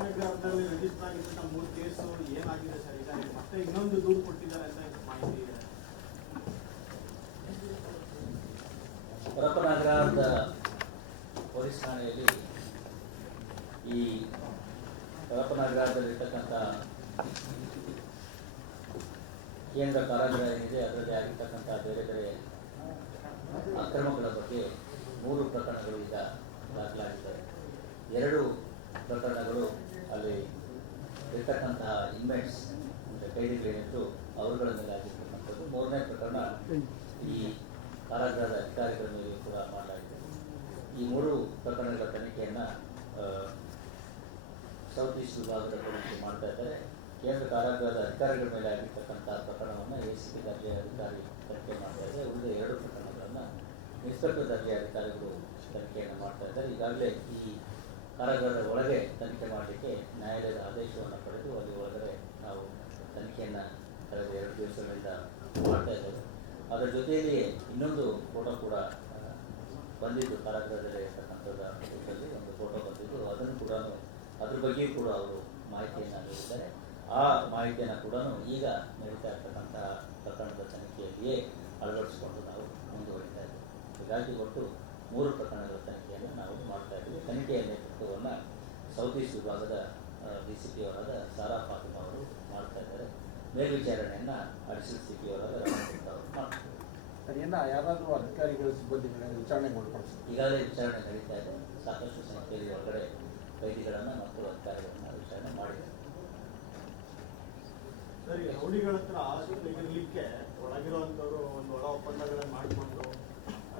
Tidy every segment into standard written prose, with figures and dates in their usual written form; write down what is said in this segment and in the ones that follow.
ನಗರದಲ್ಲಿ ರಿಜಿಸ್ಟರ್ ಆಗಿದ್ದ 3 ಕೇಸು ಏನಾಗಿದೆ ಸರ್? ಈಗ ಮತ್ತೆ ಇನ್ನೊಂದು ದೂರು ಕೊಟ್ಟಿದ್ದಾರೆ ಅಂತ ಮಾಹಿತಿ ಇದೆ. ಹರಪನಗರದ ಪೊಲೀಸ್ ಠಾಣೆಯಲ್ಲಿ ಈ ಹರಪನಗರದಲ್ಲಿರ್ತಕ್ಕಂಥ ಕೇಂದ್ರ ಕಾರಾಗೃಹ ಏನಿದೆ ಅದರಲ್ಲಿ ಆಗಿರ್ತಕ್ಕಂಥ ಬೇರೆ ಬೇರೆ ಅಕ್ರಮಗಳ ಬಗ್ಗೆ 3 ಪ್ರಕರಣಗಳು ಈಗ ದಾಖಲಾಗಿದೆ. 2 ಪ್ರಕರಣಗಳು ಅಲ್ಲಿ ಇರ್ತಕ್ಕಂತಹ ಇನ್ಮೇಟ್ಸ್ ಅಂದರೆ ಕೈದಿಗಳೇನಿತ್ತು ಅವರುಗಳ ಮೇಲೆ ಆಗಿರ್ತಕ್ಕಂಥದ್ದು. 3ನೇ ಪ್ರಕರಣ ಈ ಕಾರಾಗೃಹದ ಅಧಿಕಾರಿಗಳ ಮೇಲೆ ಕೂಡ ಮಾಡಲಾಗಿದೆ. ಈ 3 ಪ್ರಕರಣಗಳ ತನಿಖೆಯನ್ನು ಸೌತ್ ಈಸ್ಟ್ ವಿಭಾಗದ ತನಿಖೆ ಮಾಡ್ತಾ ಇದ್ದಾರೆ. ಕೇಂದ್ರ ಕಾರಾಗೃಹದ ಅಧಿಕಾರಿಗಳ ಮೇಲೆ ಆಗಿರ್ತಕ್ಕಂಥ ಪ್ರಕರಣವನ್ನು ACP ದರ್ಜೆಯ ಅಧಿಕಾರಿ ತನಿಖೆ ಮಾಡ್ತಾ ಇದ್ದಾರೆ. ಉಳಿದ 2 ಪ್ರಕರಣಗಳನ್ನು ಇನ್ಸ್ಪೆಕ್ಟರ್ ದರ್ಜೆಯ ಅಧಿಕಾರಿಗಳು ತನಿಖೆಯನ್ನು ಮಾಡ್ತಾ ಇದ್ದಾರೆ. ಈಗಾಗಲೇ ಈ ಕಾರಾಗೃಹದ ಒಳಗೆ ತನಿಖೆ ಮಾಡಲಿಕ್ಕೆ ನ್ಯಾಯಾಲಯದ ಆದೇಶವನ್ನು ಪಡೆದು ಅಲ್ಲಿ ಒಳಗಡೆ ನಾವು ತನಿಖೆಯನ್ನು ಕಳೆದ 2 ದಿವಸಗಳಿಂದ ಮಾಡ್ತಾ ಇದ್ದೇವೆ. ಅದರ ಜೊತೆಯಲ್ಲಿಯೇ ಇನ್ನೊಂದು ಫೋಟೋ ಕೂಡ ಬಂದಿದ್ದು, ಕಾರಾಗೃಹದಲ್ಲಿ ಇರ್ತಕ್ಕಂಥದ್ದು ಒಂದು ಫೋಟೋ ಬಂದಿದ್ದು, ಅದನ್ನು ಕೂಡ ಅದ್ರ ಬಗ್ಗೆಯೂ ಕೂಡ ಅವರು ಮಾಹಿತಿಯನ್ನು ನೀಡಿದ್ದಾರೆ. ಆ ಮಾಹಿತಿಯನ್ನು ಕೂಡ ಈಗ ನಡೀತಾ ಇರ್ತಕ್ಕಂತಹ ಪ್ರಕರಣದ ತನಿಖೆಯಲ್ಲಿಯೇ ಅಳವಡಿಸಿಕೊಂಡು ನಾವು ಮುಂದುವರಿತಾ ಇದ್ದೇವೆ. ಹೀಗಾಗಿ ಒಟ್ಟು 3 ಪ್ರಕರಣಗಳ ತನಿಖೆಯನ್ನು ನಾವು ಮಾಡ್ತಾ ಇದ್ದೀವಿ. ತನಿಖೆಯ ನೇತೃತ್ವವನ್ನು ಸೌತ್ ಈಸ್ಟ್ ವಿಭಾಗದ DCP ಅವರಾದ ಸಾರಾ ಫಾತಿಮಾ ಅವರು ಮಾಡ್ತಾ ಇದ್ದಾರೆ. ಮೇಲ್ವಿಚಾರಣೆಯನ್ನು ಅಡಿಷನಲ್ CP ಅವರಾದ ರಮಣಗುಪ್ತಾ ಅವರು ಮಾಡ್ತಾರೆ. ಯಾರಾದರೂ ಅಧಿಕಾರಿಗಳ ಸಿಬ್ಬಂದಿಗಳ ವಿಚಾರಣೆ ಈಗಾಗಲೇ ವಿಚಾರಣೆ ನಡೀತಾ ಇದೆ. ಸಾಕಷ್ಟು ಸಂಖ್ಯೆಯಲ್ಲಿ ಹೊರಗಡೆ ಕೈದಿಗಳನ್ನು ಮತ್ತು ಅಧಿಕಾರಿಗಳನ್ನು ವಿಚಾರಣೆ ಮಾಡಿದ್ದಾರೆ. ಸರಿ, ರೌಡಿಗಳ ಹತ್ರ ಆಸ್ತಿ ತೆಗಿಲಿಕ್ಕೆ ಒಳಗಿರುವಂಥವ್ರು ಒಂದು ಒಳ ಒಪ್ಪಂದಗಳನ್ನು ಮಾಡಿಕೊಂಡು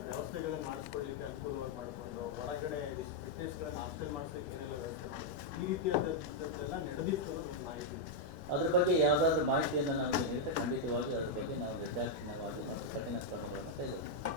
ವ್ಯವಸ್ಥೆಗಳನ್ನು ಮಾಡಿಸ್ಕೊಳ್ಳಿಕ್ಕೆ ಅನುಕೂಲವಾಗಿ ಮಾಡಿಕೊಂಡು ಹೊರಗಡೆ ಫಿಟ್ನೆಸ್ಗಳನ್ನು ಹಾಸ್ಟೆಲ್ ಮಾಡಿಸ್ಲಿಕ್ಕೆ ಏನೆಲ್ಲ ವ್ಯವಸ್ಥೆ ಮಾಡಿ ಈ ರೀತಿಯಾದದ್ದೆಲ್ಲ ನಡೆದಿತ್ತು ಅನ್ನೋದು ಮಾಹಿತಿ. ಅದ್ರ ಬಗ್ಗೆ ಯಾವುದಾದ್ರೂ ಮಾಹಿತಿಯನ್ನು ನಾವು ನೀಡಿದರೆ ಖಂಡಿತವಾಗಿ ಅದ್ರ ಬಗ್ಗೆ ನಾವು ನಿರ್ದಾಕ್ಷಿಣ್ಯವಾಗಿ ಮತ್ತು ಕಠಿಣ ಕ್ರಮಗಳನ್ನು ತೆಗೆದುಕೊಳ್ಳುತ್ತೇವೆ.